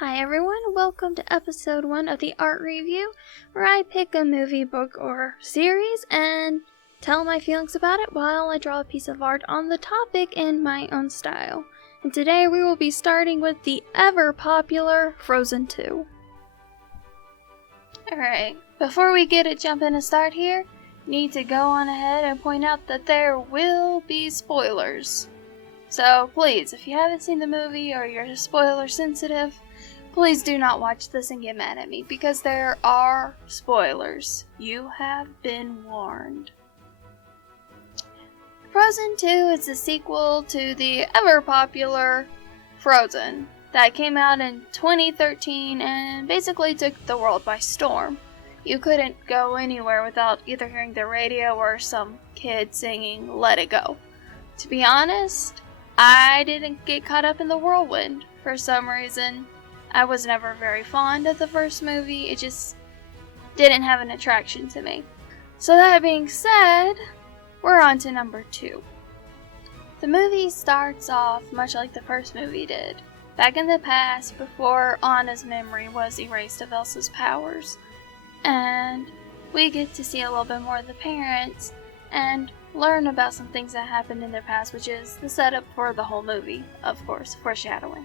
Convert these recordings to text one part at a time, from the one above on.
Hi everyone, welcome to episode 1 of the Art Review, where I pick a movie, book, or series and tell my feelings about it while I draw a piece of art on the topic in my own style. And today we will be starting with the ever-popular Frozen 2. Alright, before we get it jumping and start here, need to go on ahead and point out that there will be spoilers. So please, if you haven't seen the movie or you're spoiler sensitive, please do not watch this and get mad at me, because there are spoilers. You have been warned. Frozen 2 is the sequel to the ever-popular Frozen that came out in 2013 and basically took the world by storm. You couldn't go anywhere without either hearing the radio or some kid singing Let It Go. To be honest, I didn't get caught up in the whirlwind for some reason. I was never very fond of the first movie. It just didn't have an attraction to me. So that being said, we're on to number 2. The movie starts off much like the first movie did. Back in the past, before Anna's memory was erased of Elsa's powers. And we get to see a little bit more of the parents and learn about some things that happened in their past, which is the setup for the whole movie, of course, foreshadowing.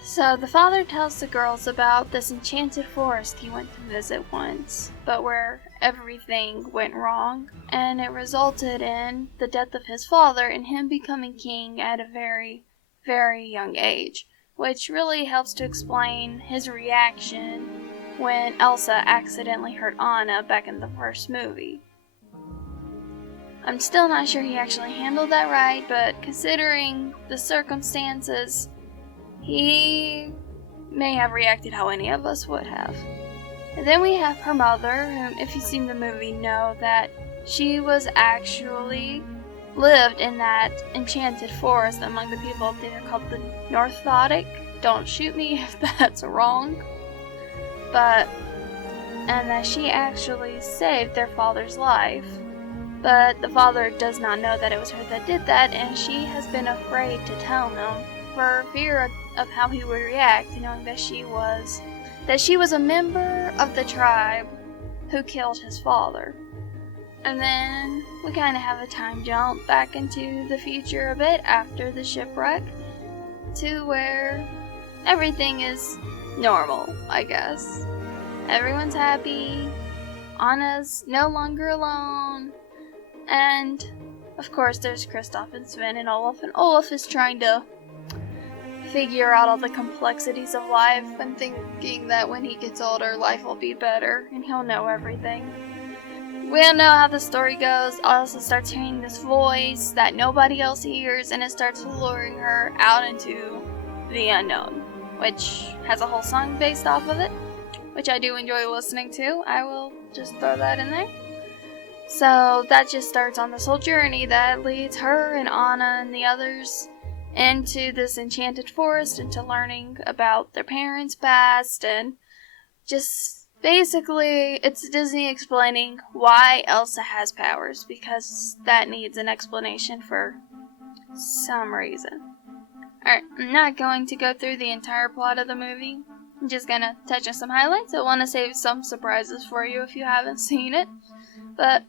So the father tells the girls about this enchanted forest he went to visit once, but where everything went wrong, and it resulted in the death of his father and him becoming king at a very, very young age, which really helps to explain his reaction when Elsa accidentally hurt Anna back in the first movie. I'm still not sure he actually handled that right, but considering the circumstances, he may have reacted how any of us would have. And then we have her mother, whom, if you've seen the movie, know that she was actually lived in that enchanted forest among the people there called the Northotic. Don't shoot me if that's wrong. And that she actually saved their father's life. But the father does not know that it was her that did that, and she has been afraid to tell him for fear of how he would react, knowing that she was a member of the tribe who killed his father. And then we kind of have a time jump back into the future a bit after the shipwreck to where everything is normal, I guess. Everyone's happy, Anna's no longer alone, and of course there's Kristoff and Sven and Olaf is trying to figure out all the complexities of life and thinking that when he gets older, life will be better and he'll know everything. We don't know how the story goes. Elsa starts hearing this voice that nobody else hears, and it starts luring her out into the unknown, which has a whole song based off of it, which I do enjoy listening to. I will just throw that in there. So that just starts on this whole journey that leads her and Anna and the others into this enchanted forest, into learning about their parents' past, and just basically it's Disney explaining why Elsa has powers, because that needs an explanation for some reason. Alright, I'm not going to go through the entire plot of the movie. I'm just gonna touch on some highlights. I want to save some surprises for you if you haven't seen it. But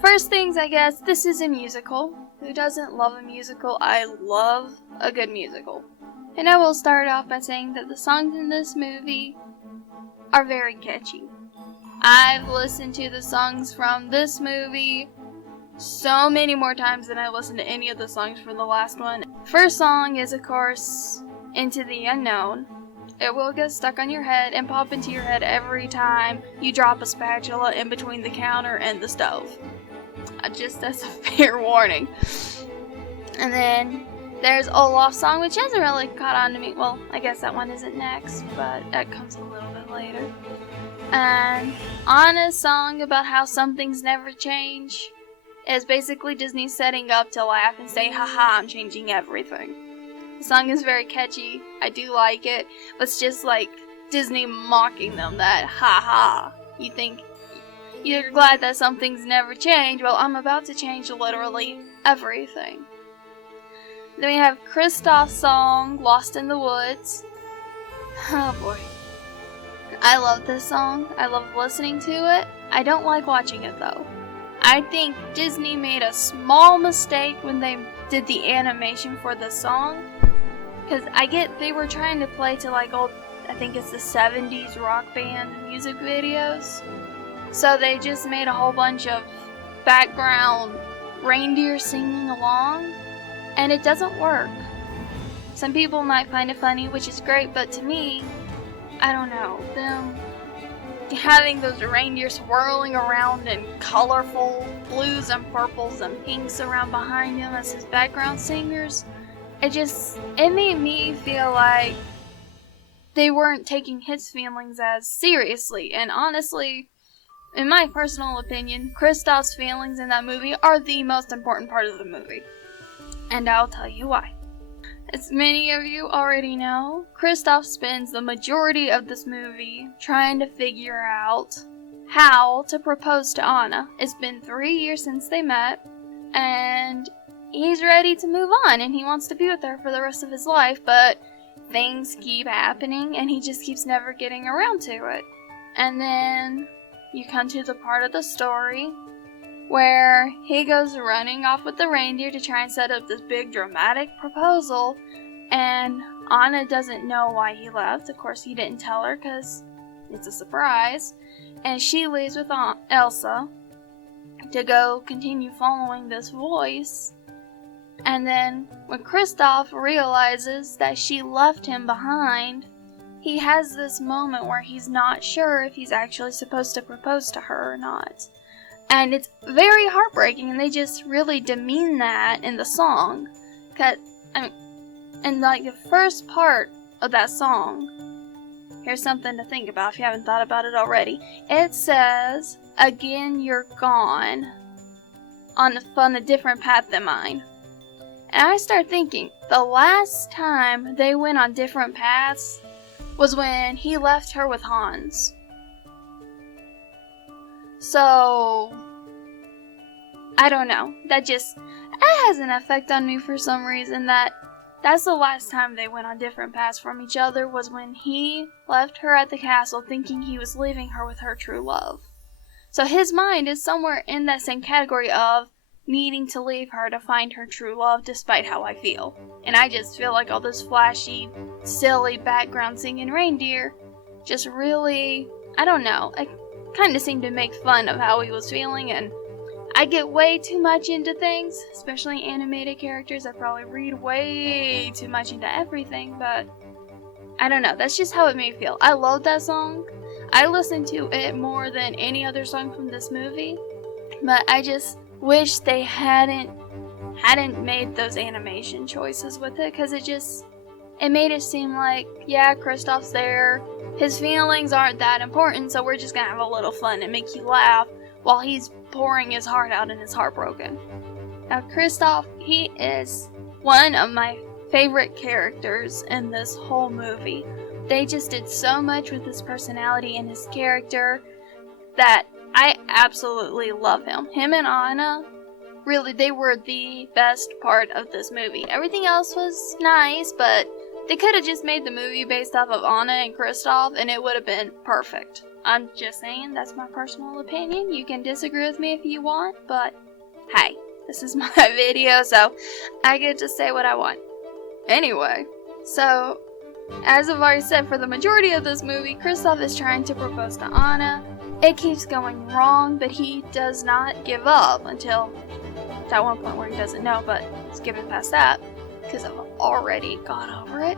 first things, I guess, this is a musical. Who doesn't love a musical? I love a good musical. And I will start off by saying that the songs in this movie are very catchy. I've listened to the songs from this movie so many more times than I listened to any of the songs from the last one. First song is, of course, Into the Unknown. It will get stuck on your head and pop into your head every time you drop a spatula in between the counter and the stove. Just as a fair warning. And then there's Olaf's song, which hasn't really caught on to me. Well, I guess that one isn't next, but that comes a little bit later. And Anna's song about how some things never change is basically Disney setting up to laugh and say, haha, I'm changing everything. The song is very catchy. I do like it. But it's just like Disney mocking them that, haha, you think you're glad that some things never change. Well, I'm about to change literally everything. Then we have Kristoff's song, Lost in the Woods. Oh boy. I love this song. I love listening to it. I don't like watching it though. I think Disney made a small mistake when they did the animation for this song. Because I get they were trying to play to like old, I think it's the 70s rock band music videos. So they just made a whole bunch of background reindeer singing along. And it doesn't work. Some people might find it funny, which is great, but to me, I don't know, them having those reindeer swirling around in colorful blues and purples and pinks around behind him as his background singers, it made me feel like they weren't taking his feelings as seriously. And honestly, in my personal opinion, Kristoff's feelings in that movie are the most important part of the movie. And I'll tell you why. As many of you already know, Kristoff spends the majority of this movie trying to figure out how to propose to Anna. It's been 3 years since they met, and he's ready to move on, and he wants to be with her for the rest of his life, but things keep happening, and he just keeps never getting around to it. And then you come to the part of the story where he goes running off with the reindeer to try and set up this big dramatic proposal, and Anna doesn't know why he left. Of course, he didn't tell her because it's a surprise, and she leaves with Elsa to go continue following this voice. And then when Kristoff realizes that she left him behind, he has this moment where he's not sure if he's actually supposed to propose to her or not. And it's very heartbreaking, and they just really demean that in the song. And like the first part of that song, here's something to think about if you haven't thought about it already. It says, "Again, you're gone on a different path than mine." And I start thinking, the last time they went on different paths was when he left her with Hans. So, I don't know. It has an effect on me for some reason that's the last time they went on different paths from each other was when he left her at the castle thinking he was leaving her with her true love. So his mind is somewhere in that same category of needing to leave her to find her true love despite how I feel. And I just feel like all those flashy, silly background singing reindeer just really, I don't know, I kind of seemed to make fun of how he was feeling, and I get way too much into things, especially animated characters. I probably read way too much into everything, but I don't know, that's just how it made me feel. I love that song. I listen to it more than any other song from this movie, but I just wish they hadn't made those animation choices with it, because it made it seem like, yeah, Kristoff's there, his feelings aren't that important, so we're just gonna have a little fun and make you laugh while he's pouring his heart out and is heartbroken. Now, Kristoff, he is one of my favorite characters in this whole movie. They just did so much with his personality and his character that I absolutely love him. Him and Anna, really, they were the best part of this movie. Everything else was nice, but they could have just made the movie based off of Anna and Kristoff, and it would have been perfect. I'm just saying, that's my personal opinion. You can disagree with me if you want, but hey, this is my video, so I get to say what I want. Anyway, so, as I've already said, for the majority of this movie, Kristoff is trying to propose to Anna. It keeps going wrong, but he does not give up until that one point where he doesn't know, but skipping past that, because I've already gone over it.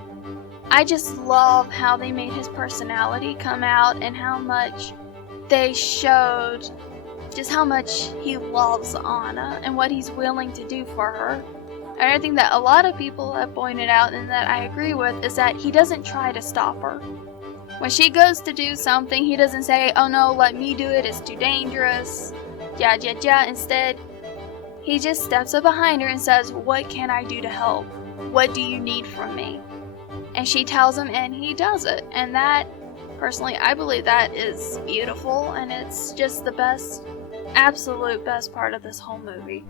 I just love how they made his personality come out and how much they showed just how much he loves Anna and what he's willing to do for her. And I think that a lot of people have pointed out, and that I agree with, is that he doesn't try to stop her. When she goes to do something, he doesn't say, "Oh no, let me do it, it's too dangerous, ja ja ja." Instead, he just steps up behind her and says, "What can I do to help? What do you need from me?" And she tells him, and he does it. And that, personally, I believe that is beautiful, and it's just the best, absolute best part of this whole movie.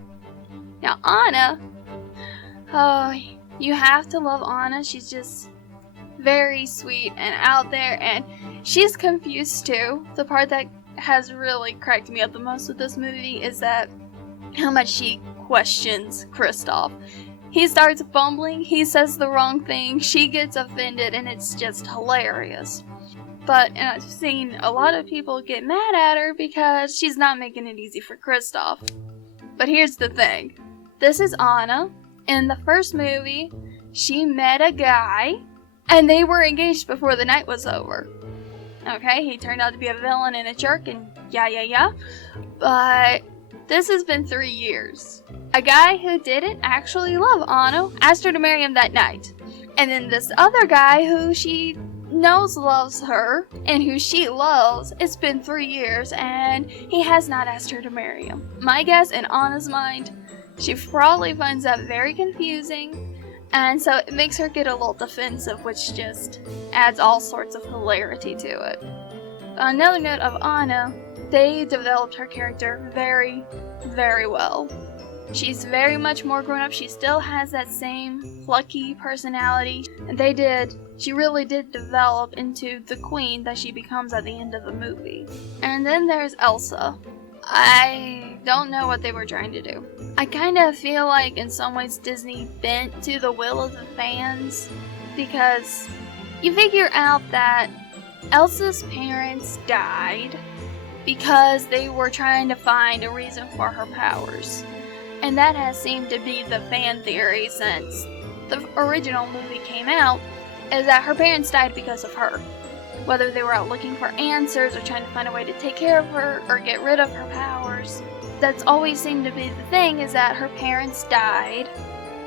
Now, Anna, You have to love Anna. She's just very sweet and out there, and she's confused too. The part that has really cracked me up the most with this movie is that how much she questions Kristoff. He starts fumbling, he says the wrong thing, she gets offended, and it's just hilarious. And I've seen a lot of people get mad at her because she's not making it easy for Kristoff. But here's the thing. This is Anna. In the first movie, she met a guy, and they were engaged before the night was over. Okay, he turned out to be a villain and a jerk, and yeah. But this has been 3 years. A guy who didn't actually love Anna asked her to marry him that night. And then this other guy who she knows loves her, and who she loves, it's been 3 years, and he has not asked her to marry him. My guess, in Anna's mind, she probably finds that very confusing, and so it makes her get a little defensive, which just adds all sorts of hilarity to it. On another note of Anna, they developed her character very, very well. She's very much more grown up. She still has that same plucky personality, and she really did develop into the queen that she becomes at the end of the movie. And then there's Elsa. I don't know what they were trying to do. I kind of feel like in some ways Disney bent to the will of the fans, because you figure out that Elsa's parents died because they were trying to find a reason for her powers. And that has seemed to be the fan theory since the original movie came out, is that her parents died because of her. Whether they were out looking for answers or trying to find a way to take care of her or get rid of her powers, that's always seemed to be the thing, is that her parents died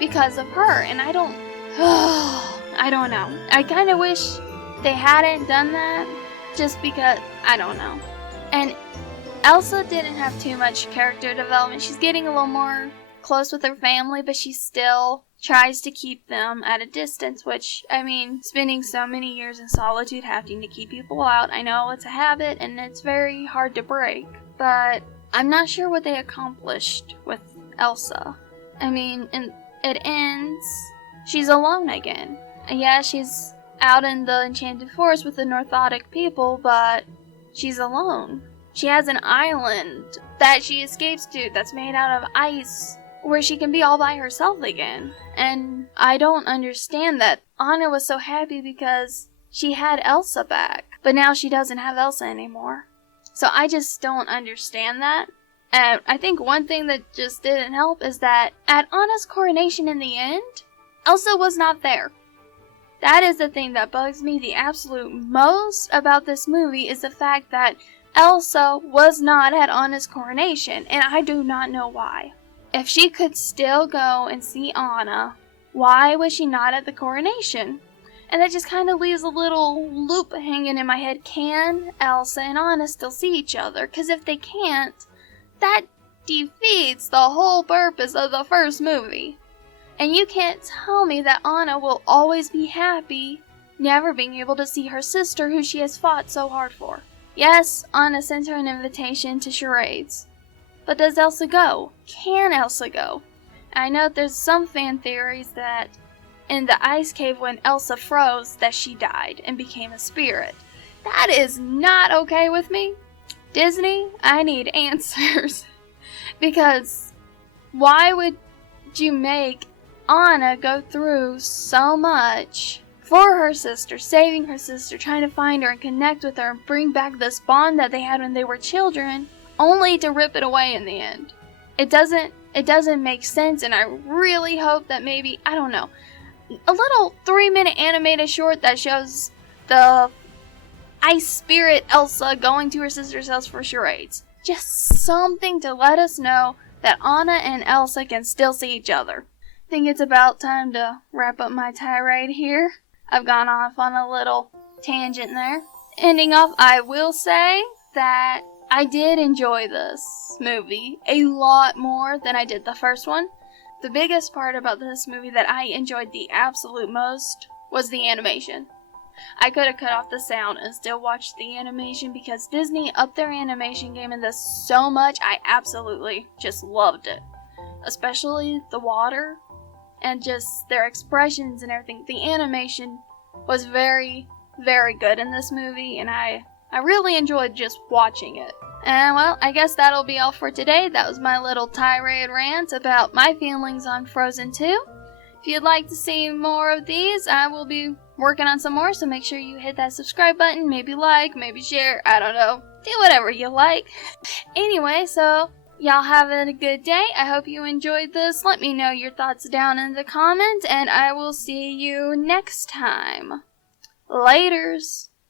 because of her. And I don't know. I kind of wish they hadn't done that, just because, I don't know. And Elsa didn't have too much character development. She's getting a little more close with her family, but she still tries to keep them at a distance, which, I mean, spending so many years in solitude, having to keep people out, I know it's a habit and it's very hard to break, but I'm not sure what they accomplished with Elsa. I mean, and it ends, she's alone again. Yeah, she's out in the Enchanted Forest with the Northotic people, but she's alone. She has an island that she escapes to that's made out of ice, where she can be all by herself again. And I don't understand that. Anna was so happy because she had Elsa back, but now she doesn't have Elsa anymore. So I just don't understand that. And I think one thing that just didn't help is that at Anna's coronation in the end, Elsa was not there. That is the thing that bugs me the absolute most about this movie, is the fact that Elsa was not at Anna's coronation, and I do not know why. If she could still go and see Anna, why was she not at the coronation? And that just kind of leaves a little loop hanging in my head. Can Elsa and Anna still see each other? Because if they can't, that defeats the whole purpose of the first movie. And you can't tell me that Anna will always be happy never being able to see her sister, who she has fought so hard for. Yes, Anna sent her an invitation to charades. But does Elsa go? Can Elsa go? I know there's some fan theories that in the ice cave when Elsa froze, that she died and became a spirit. That is not okay with me. Disney, I need answers. Because why would you make Anna go through so much for her sister, saving her sister, trying to find her and connect with her and bring back this bond that they had when they were children, only to rip it away in the end? It doesn't make sense, and I really hope that maybe, I don't know, a little 3-minute animated short that shows the ice spirit Elsa going to her sister's house for charades. Just something to let us know that Anna and Elsa can still see each other. I think it's about time to wrap up my tirade here. I've gone off on a little tangent there. Ending off, I will say that I did enjoy this movie a lot more than I did the first one. The biggest part about this movie that I enjoyed the absolute most was the animation. I could have cut off the sound and still watched the animation because Disney upped their animation game in this so much. I absolutely just loved it. Especially the water and just their expressions and everything. The animation was very, very good in this movie, and I really enjoyed just watching it. And well, I guess that'll be all for today. That was my little tirade rant about my feelings on Frozen 2. If you'd like to see more of these, I will be working on some more, so make sure you hit that subscribe button, maybe like, maybe share, I don't know. Do whatever you like. Anyway, so y'all have a good day. I hope you enjoyed this. Let me know your thoughts down in the comments, and I will see you next time. Laters.